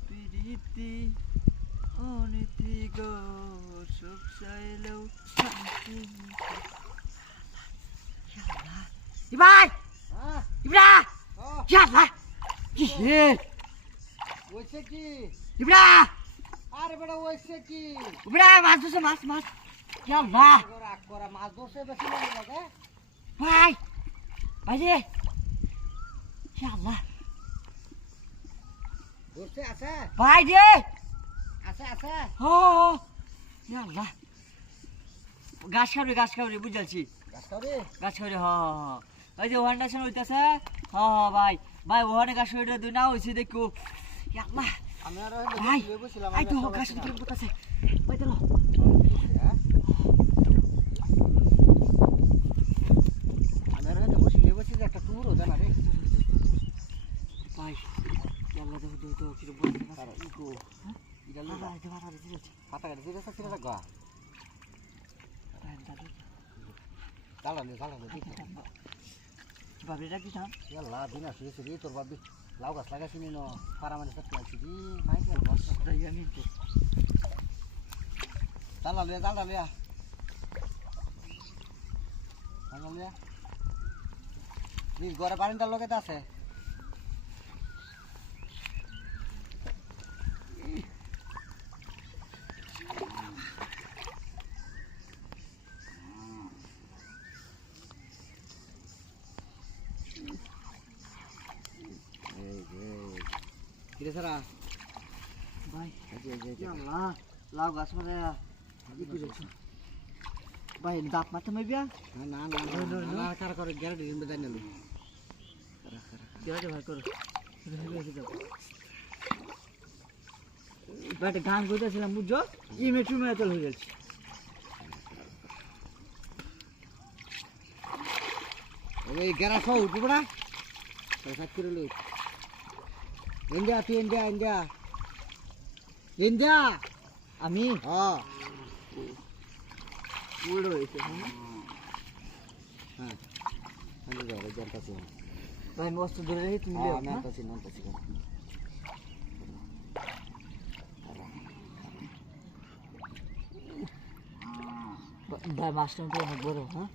প্রীতি অনীতি গো সুখ চাইলেও শান্তি ইবাই ইবরা ইয়াল্লাহ কি হে ওইছে কি ইবরা আরে বড় ওইছে কি ইবরা মাছ ধরছে মাছ ইয়াল্লাহ রাগ করা মাছ ধরছে বেশি না লাগে ভাই রে ইয়াল্লাহ ধরছে আছে ভাই রে আছে ও ইয়াল্লাহ গাছ খাবরে বুঝালছি গাছ খাবরে হ ওই যে ওখানটা শোন হইতেছে হ ভাই ওখানে গাছ খাবরে দুই না হয়েছে দেখো ইয়াল্লাহ আমি আর ভাই বসেছিলাম আই তো গাছ খাবরে বুঝতেছে ওই তো বসে একটা টুরও জানা রে ভাই ইয়াল্লাহ দেখো কি বলতে পারে ইকো এটা না এটা মারা দিয়েছে পাতা কাটে যেটা ছিল গা জ্বালানো বাবরি রাখি না ইয়াল্লা দিনা শুয়েছে রে তোর বাবি লাউ গাছ লাগাইছি নি ন পারা মানে সব লাগাইছি রে মাইক বস আমি তো জ্বালালিয়া নিজ ঘরে বারিন্দার লগে আছে কিরে সারা ভাই ইয়াল্লাহ লাউ গাছ মানে কি করেছ ভাই দাঁত মারতে মাইবিয়া না কার করে গ্যারান্টি দিন বেদাই নালু দেওয়া ভাই করো ভাই গান কইতেছিলাম বুঝছো ইমে টুমে চল হয়ে গেছে ওই গ্যারা সব উঠবো না সাত করে লই ইন্ডিয়া তুই ইন্ডিয়া আমি হ্যাঁ উড়ো হয়েছে হ্যাঁ আমি যাবো জানতাছি ভাই মস্ত দূরে রেখে তুমি হ্যাঁ নামতাছি ভাই মাছটা তো অনেক বড় হ্যাঁ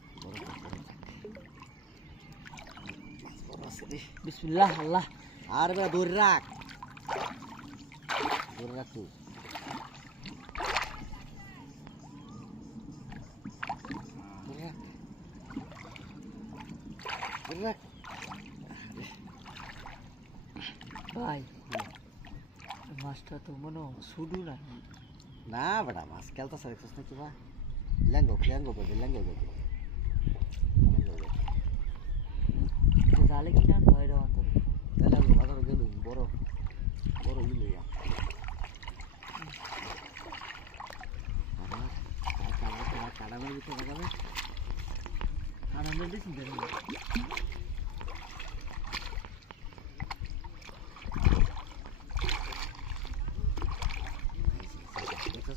বিসমিল্লাহ আল্লাহ আর বে দূর রাখ তুই ভাই মাছটা তো মনে শুধু না না বেটা মাছ খেলতে সারিস না কিবা ল্যাঙ্গো বলবে জালে কিনা ভয় রে অন্তর তাহলে বাজার গেল বড় ইলইয়া কাটা মেরে দিতে লাগাবে আনন্দ দিছি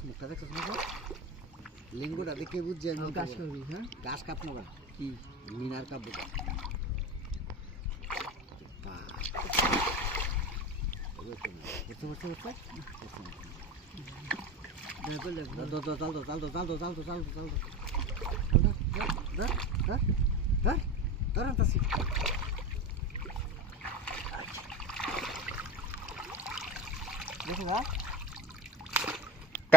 মুখটা দেখছিস না লিঙ্গটা দেখে বুঝছি আমি গাছ করবি হ্যাঁ গাছ কাটবো না কি মিনার কাটবো দেখো